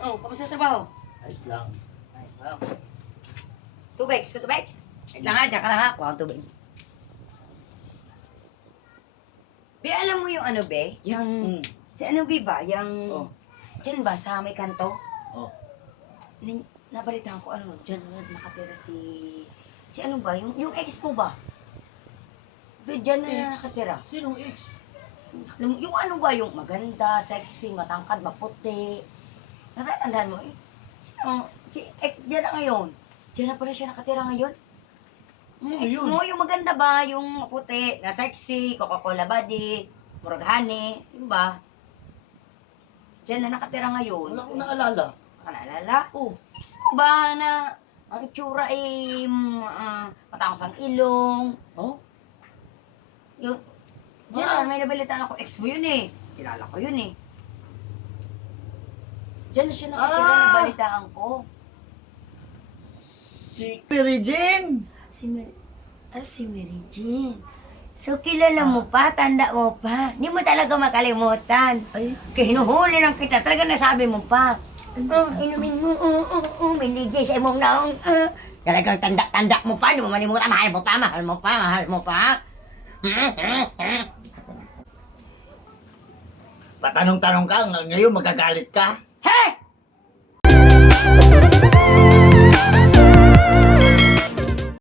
Oh, kamusta sa trabaho? Ayos lang. Ay, wow. Tubig, gusto mo tubig? Wait lang ha, dyan ka lang ha. Kuha kang tubig. Be, alam mo yung ano, Be? Yung, si ano, Be ba? Yung, Oh. dyan ba, sa may kanto? Oh. Nabalitaan ko, ano, dyan nakatira si ano ba? Yung ex mo ba? Be, dyan na Ex? nakatira. Sinong ex? Yung ano ba, yung maganda, sexy, matangkad, maputi. Natatandaan mo, si ex dyan na ngayon. Diyan na pala siya nakatira ngayon. Yung Sino ex yun? mo, yung maganda ba, yung puti, na sexy, Coca-Cola body, murag honey, yun ba? Diyan na nakatira ngayon. Wala akong naalala. Baka naalala? Oh. Ex mo ba na ang itsura ay matangos ang ilong? Oh? Yung, diyan na, may nabalitaan ako, ex mo yun eh. Kilala ko yun eh. Diyan na siya nakatira, nabalitaan ko. Si Mary Jane. Si Mary Jean. So, kilala mo pa, tanda mo pa. Hindi mo talaga makalimutan. Ay. Kaya hinuhuli lang kita, talaga nasabi mo pa. Inumin mo, Mary Jean, sa imong naong, Talagang tanda mo pa, hindi mo malimutan, mahal mo pa, mahal mo pa, mahal mo pa. Patanong-tanong ka, ngayon magagalit ka.